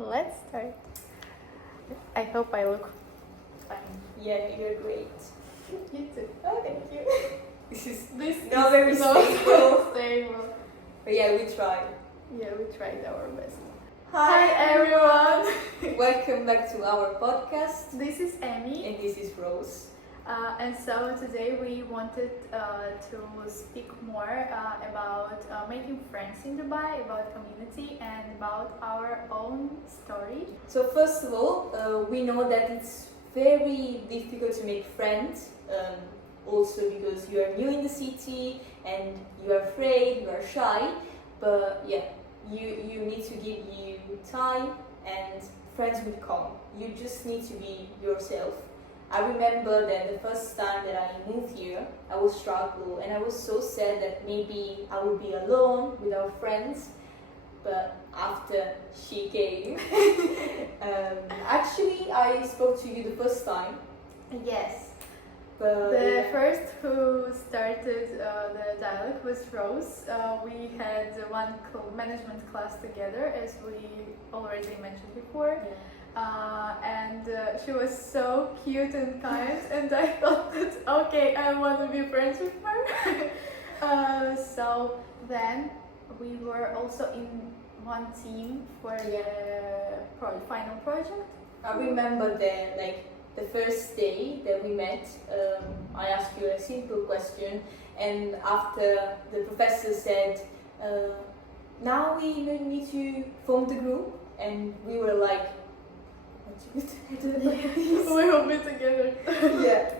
Let's start. I hope I look fine. Yeah, you're great. You too. Oh, thank you. This Not very stable. stable. But yeah, we tried. Yeah, we tried our best. Hi everyone. Welcome back to our podcast. This is Emi. And this is Rose. And so today we wanted to speak more about making friends in Dubai, about community, and about our own story. So first of all, we know that it's very difficult to make friends. Also because you are new in the city and you are afraid, you are shy. But yeah, you need to give you time and friends will come. You just need to be yourself. I remember that the first time that I moved here, I was struggling and I was so sad that maybe I would be alone without friends. But after she came, actually I spoke to you the first time. Yes. But The first who started the dialogue was Rose. We had one management class together, as we already mentioned before. Yeah. And she was so cute and kind, and I thought that okay, I want to be friends with her. So then we were also in one team for the final project. I remember the first day that we met, I asked you a simple question, and after the professor said, now we need to form the group, and we were like, We will be together.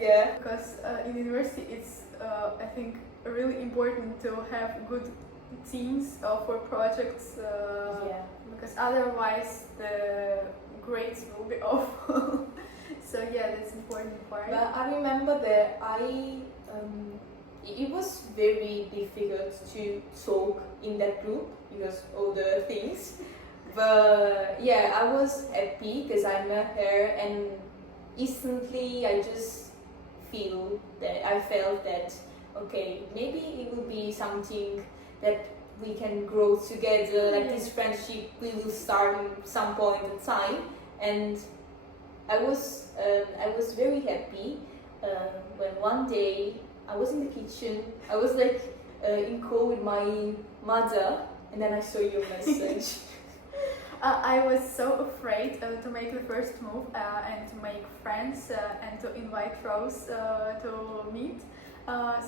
yeah. Because in university it's I think really important to have good teams for projects. Because otherwise the grades will be awful. So yeah, that's important part. But I remember that it was very difficult to talk in that group because all the things. But yeah, I was happy because I met her, and instantly I just felt that okay, maybe it will be something that we can grow together. Like this friendship, we will start at some point in time, and I was very happy when one day I was in the kitchen. I was in call with my mother, and then I saw your message. I was so afraid to make the first move and to make friends and to invite Rose to meet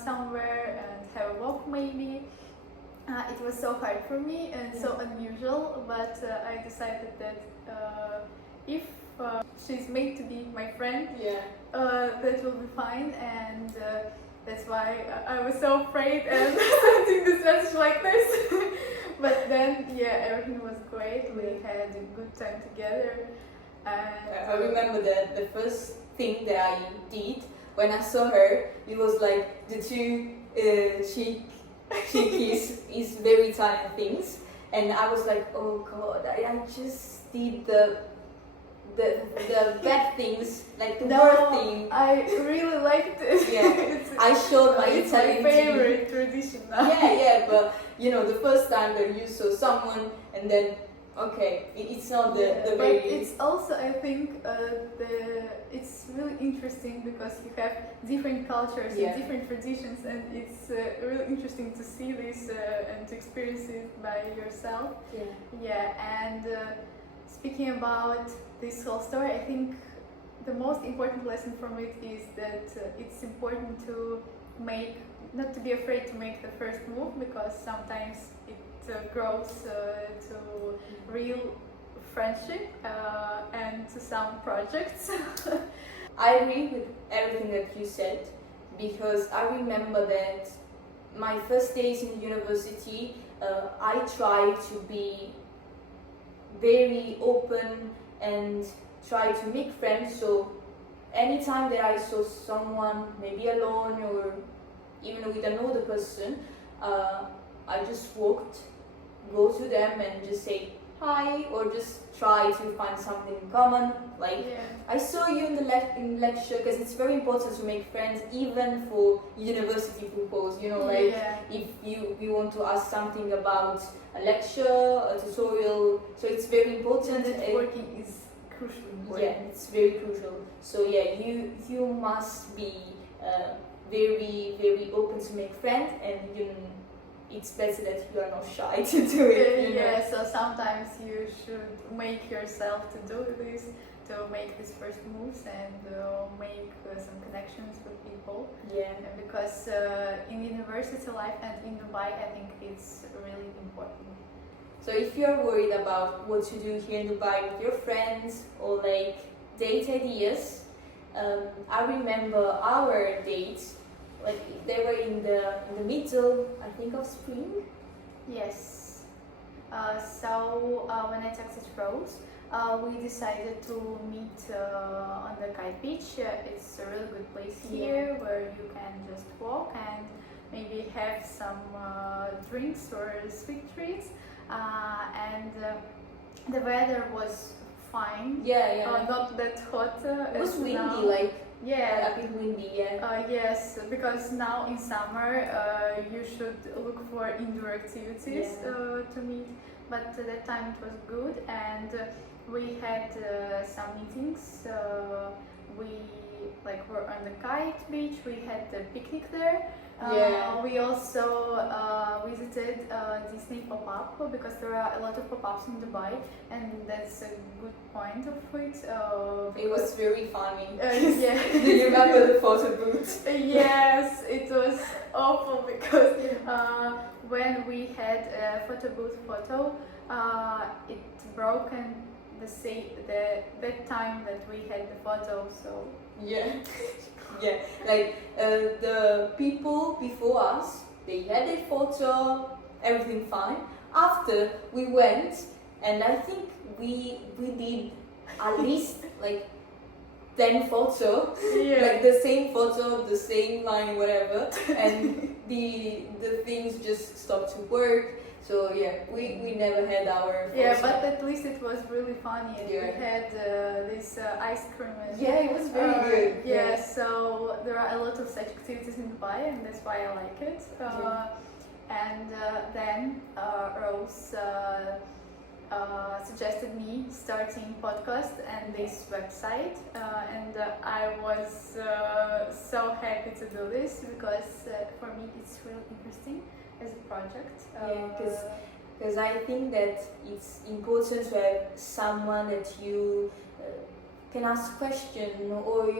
somewhere and have a walk maybe. It was so hard for me and so unusual, but I decided that if she's made to be my friend, that will be fine, and that's why I was so afraid and sending this message like this. But then, everything was great. We had a good time together. And I remember that the first thing that I did when I saw her, it was like the two cheekies is very tiny things, and I was like, oh god, I just did the bad things, like the worst thing. I really liked it. Yeah, I showed my it's Italian my favorite tradition now. Yeah, but the first time that you saw someone, and then okay, it's not the But very. it's also, I think, it's really interesting because you have different cultures and different traditions, and it's really interesting to see this and to experience it by yourself. And speaking about this whole story, I think the most important lesson from it is that it's important to not to be afraid to make the first move, because sometimes it grows to real friendship and to some projects. I agree with everything that you said, because I remember that my first days in university, I tried to be very open and try to make friends. So anytime that I saw someone maybe alone or even with another person, I just go to them and just say hi, or just try to find something in common. Like, Yeah. I saw you in the in lecture, because it's very important to make friends even for university purpose. You know, like Yeah. if you want to ask something about a lecture, a tutorial, so it's very important. Networking is crucial. Yeah, it's very crucial. So yeah, you must be very open to make friends, and it's better that you are not shy to do it. You know? Yeah, so sometimes you should make yourself to do this, to make these first moves and make some connections with people. Yeah. Because in university life and in Dubai, I think it's really important. So if you're worried about what to do here in Dubai with your friends or like date ideas, I remember our dates. Like they were in the middle, I think, of spring. Yes. When I texted Rose, we decided to meet on the Kite Beach. It's a really good place here where you can just walk and maybe have some drinks or sweet treats. The weather was fine. Yeah. Not that hot. It was windy, now. like Yeah. a bit windy. Yeah. Yes, because now in summer you should look for indoor activities to meet. But at that time it was good, and we had some meetings. We were on the Kite Beach. We had the picnic there. We also visited Disney pop-up, because there are a lot of pop-ups in Dubai, and that's a good point of it. It was very funny. Yeah. Do you remember the photo booth? Yes, it was awful because when we had a photo booth photo, it broke and that time that we had the photo. So yeah. Like the people before us, they had a photo, everything fine. After we went, and I think we did at least like 10 photos, like the same photo, the same line, whatever, and the things just stopped to work. So yeah, we never had our photo. Yeah, but at least it was really funny, and we had this ice cream. And, it was very good. Yeah, so there are a lot of such activities in Dubai, and that's why I like it. And then Rose suggested me starting podcast and this website, and I was so happy to do this because for me it's really interesting as a project. Because I think that it's important to have someone that you can ask questions, or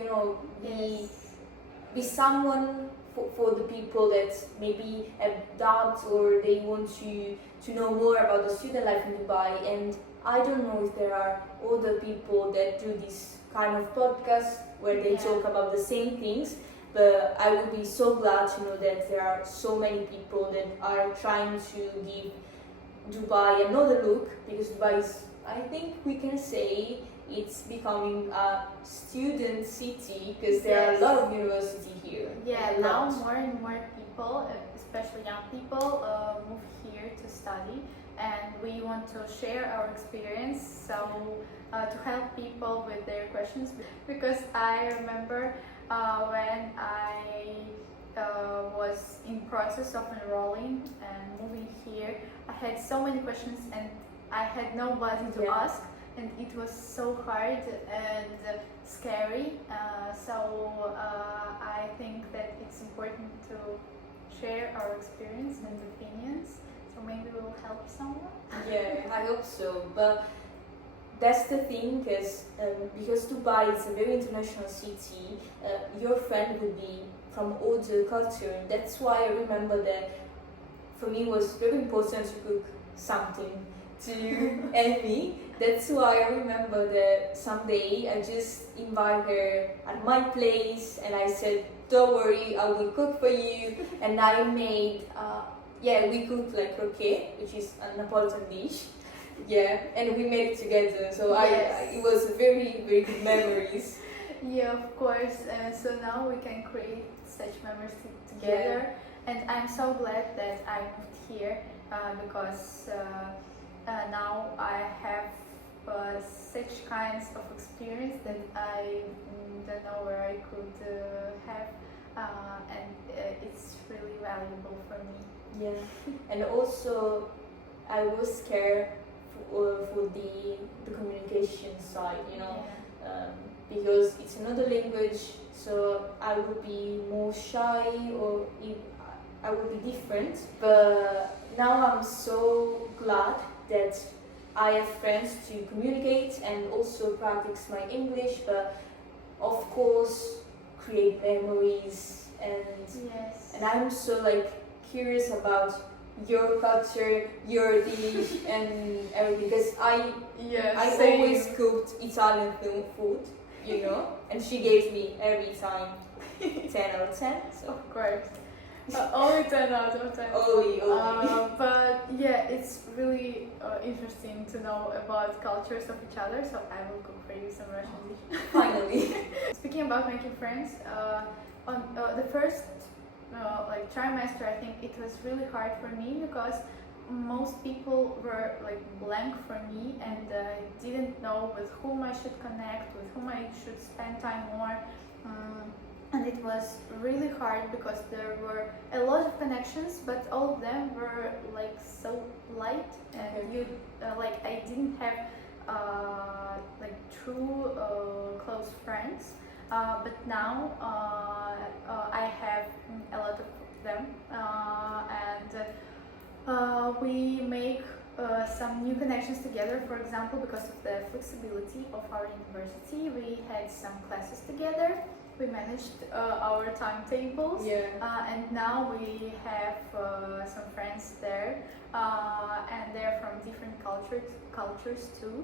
be someone for the people that maybe have doubts or they want to know more about the student life in Dubai. And I don't know if there are other people that do this kind of podcast where they talk about the same things, but I would be so glad to know that there are so many people that are trying to give Dubai another look, because Dubai is, I think we can say, it's becoming a student city, because there are a lot of university here. Yeah, now more and more people, especially young people, move here to study, and we want to share our experience, so to help people with their questions, because I remember when I was in process of enrolling and moving here, I had so many questions and I had nobody to ask, and it was so hard and scary. I think that it's important to share our experience and opinions, so maybe we'll help someone. Yeah, I hope so. But that's the thing, because Dubai is a very international city, your friend would be from other culture, and that's why I remember that for me it was very important to cook something to Emi. That's why I remember that someday I just invited her at my place and I said, don't worry, I will cook for you. And I made, we cooked like croquet, which is a Napolitan dish. Yeah, and we made it together. So it was very, very good memories. Yeah, of course. So now we can create such memories together. And I'm so glad that I moved here because now I have such kinds of experience that I don't know where I could have, and it's really valuable for me. Yeah, and also I was scared for the communication side, you know, because it's another language, so I would be more shy or I would be different. But now I'm so glad that I have friends to communicate and also practice my English, but of course create memories and I'm so like curious about your culture, your dish and everything, because I always cooked Italian food, you know, and she gave me every time 10 out of 10. So. Of course. Only 10 out of 10. Only. But yeah, it's really interesting to know about cultures of each other, so I will cook for you some Russian dish. Finally. Speaking about making friends, on the first like trimester, I think it was really hard for me because most people were like blank for me, and I didn't know with whom I should connect, with whom I should spend time more. And it was really hard because there were a lot of connections, but all of them were like so light, and you like I didn't have like true close friends. But now I have a lot of them, and we make some new connections together. For example, because of the flexibility of our university, we had some classes together. We managed our timetables, and now we have some friends there, and they're from different cultures too.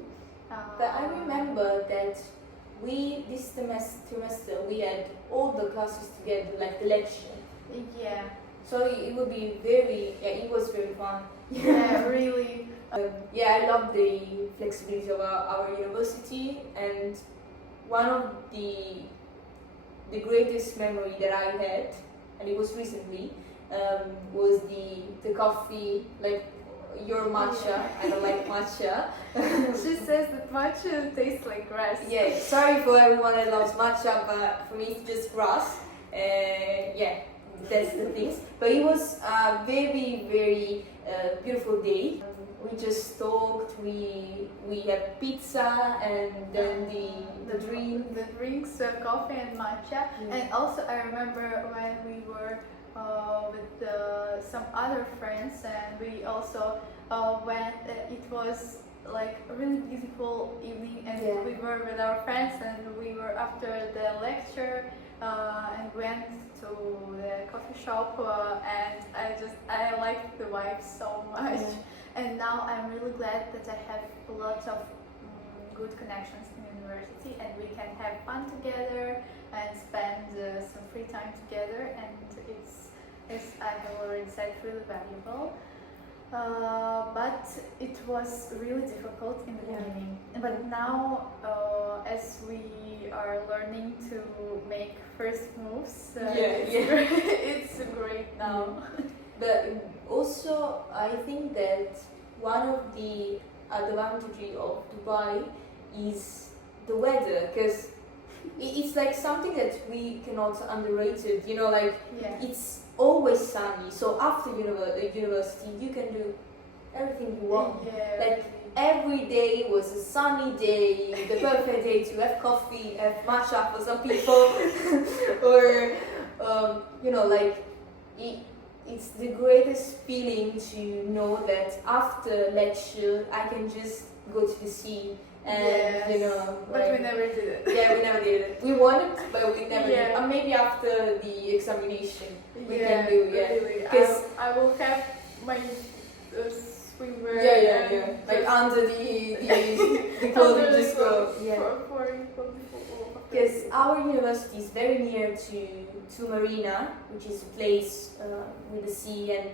But I remember that this semester we had all the classes together, like the lecture. Yeah. So it would be it was very fun. Yeah, really. I love the flexibility of our university, and one of the greatest memory that I had, and it was recently, was the coffee, like your matcha. I don't like matcha. She says that matcha tastes like grass. Yeah, sorry for everyone that loves matcha, but for me it's just grass. That's the things. But it was a very, very beautiful day. We just talked, we had pizza, and then the drinks, coffee and matcha. And also I remember when we were with some other friends, and we also went, it was like a really beautiful evening, and we were with our friends, and we were after the lecture and went to the coffee shop, and I liked the vibe so much. And now I'm really glad that I have lots of good connections in university, and we can have fun together and spend some free time together, and it's, as I have already said, really valuable. But it was really difficult in the beginning. But now, as we are learning to make first moves, it's great now. But also, I think that one of the advantages of Dubai is the weather, because it's like something that we cannot underrate it. You know, like it's always sunny. So after university, you can do everything you want. Like every day was a sunny day, the perfect day to have coffee, have matcha for some people, or like it's the greatest feeling to know that after lecture I can just go to the sea and but we never did it. Yeah, we never did it. We wanted, but we never did it. Or maybe after the examination we can do. Really. I will have my swimwear. Like under the clothing, just go. Because our university is very near to Marina, which is a place with the sea and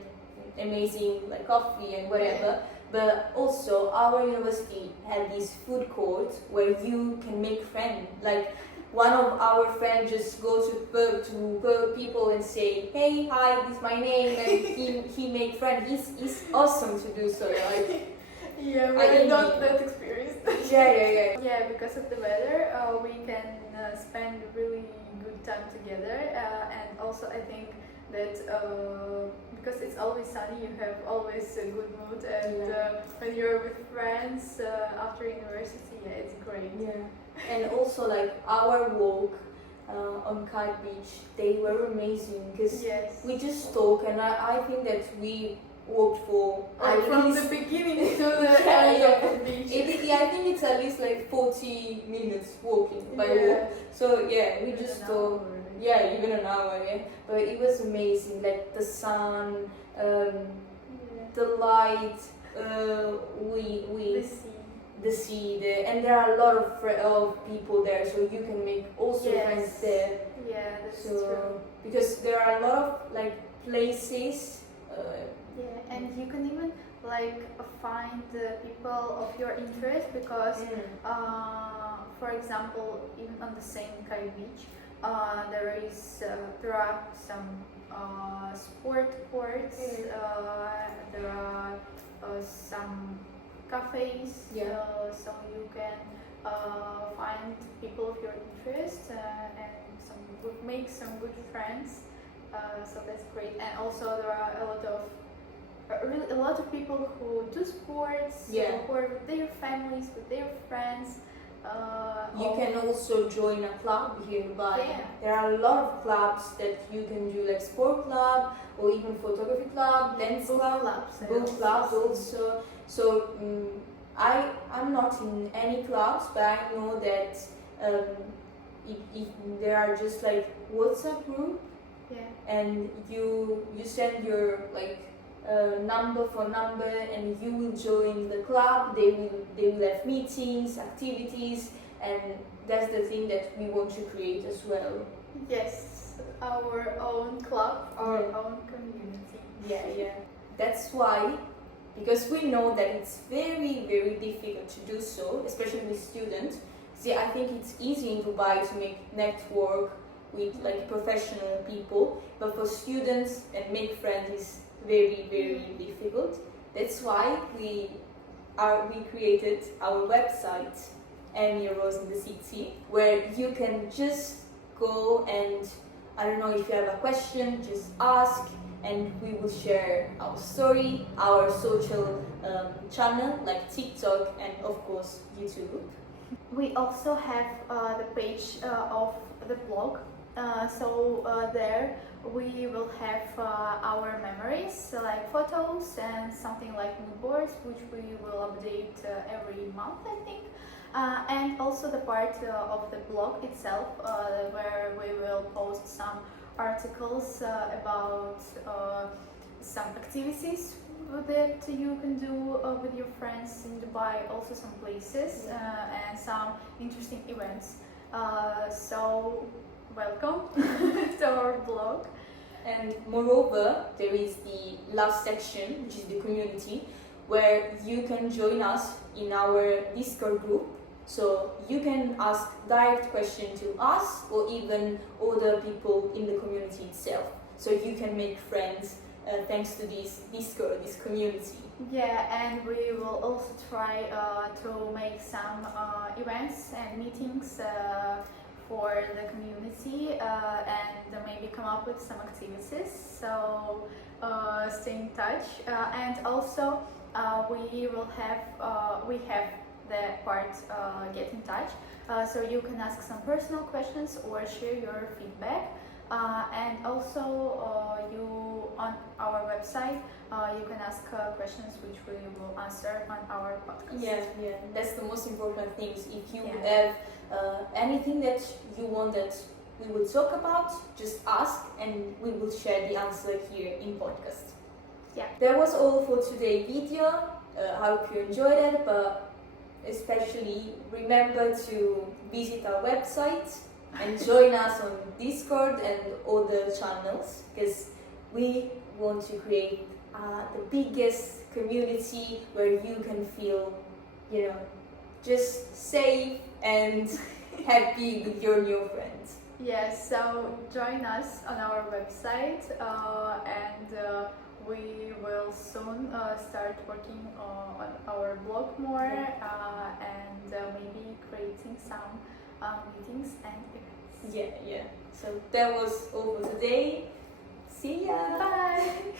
amazing like coffee and whatever. But also our university had this food court where you can make friends. Like one of our friends just goes to people and say, "Hey, hi, this is my name," and he make friends. He's awesome to do so. Like Yeah, I we're envy not you. that experienced. Yeah. Yeah, because of the weather, we can spend really good time together, and also I think that because it's always sunny, you have always a good mood, and when you're with friends after university, yeah, it's great. Yeah, and also like our walk on Kite Beach, they were amazing because Yes. we just talk, and I think that we walked for Like at from least the beginning to the Yeah, end yeah. of the beach. I think it's at least like 40 minutes walking by walk. So yeah, we Even just an talk. hour. Yeah, even an hour. Yeah, but it was amazing. Like the sun, the light. The sea. The sea there, and there are a lot of people there, so you can make also friends there. Yeah, that's So true. because there are a lot of like places. Yeah, and you can even like find people of your interest because, for example, even on the same Kai beach, there are some sport courts. There are some cafes, so you can find people of your interest and make some good friends. So that's great. And also there are a lot of people who do sports, who are with their families, with their friends. You can also join a club here in Dubai. There are a lot of clubs that you can do, like sport club or even photography club, dance club, book clubs also. So I'm not in any clubs, but I know that if there are just like WhatsApp group, and you send your like number for number, and you will join the club. They will have meetings, activities, and that's the thing that we want to create as well. Yes, our own club, our own community. Yeah. That's why, because we know that it's very, very difficult to do so, especially with students. See, I think it's easy in Dubai to make network with like professional people, but for students and make friends is very, very difficult. That's why we created our website, Emi and Rose in the City, where you can just go and, I don't know, if you have a question, just ask, and we will share our story, our social channel like TikTok and of course YouTube. We also have the page of the blog. There we will have our memories, like photos and something like mood boards, which we will update every month, I think. And also the part of the blog itself, where we will post some articles about some activities that you can do with your friends in Dubai, also some places and some interesting events. So welcome to our blog. And moreover, there is the last section, which is the community, where you can join us in our Discord group. So you can ask direct questions to us or even other people in the community itself. So you can make friends thanks to this Discord, this community. Yeah, and we will also try to make some events and meetings for the community and maybe come up with some activities. So stay in touch. And also we have the part get in touch, so you can ask some personal questions or share your feedback. And also you on our website you can ask questions which we will answer on our podcast. Yeah, that's the most important thing. If you have anything that you want that we will talk about, just ask and we will share the answer here in podcast. Yeah, that was all for today's video. I hope you enjoyed it, but especially remember to visit our website and join us on Discord and other channels, because we want to create the biggest community where you can feel, just safe and happy with your new friends. Yes, so join us on our website and we will soon start working on our blog more and maybe creating some meetings and events. Yeah. So that was all for today. See ya! Bye!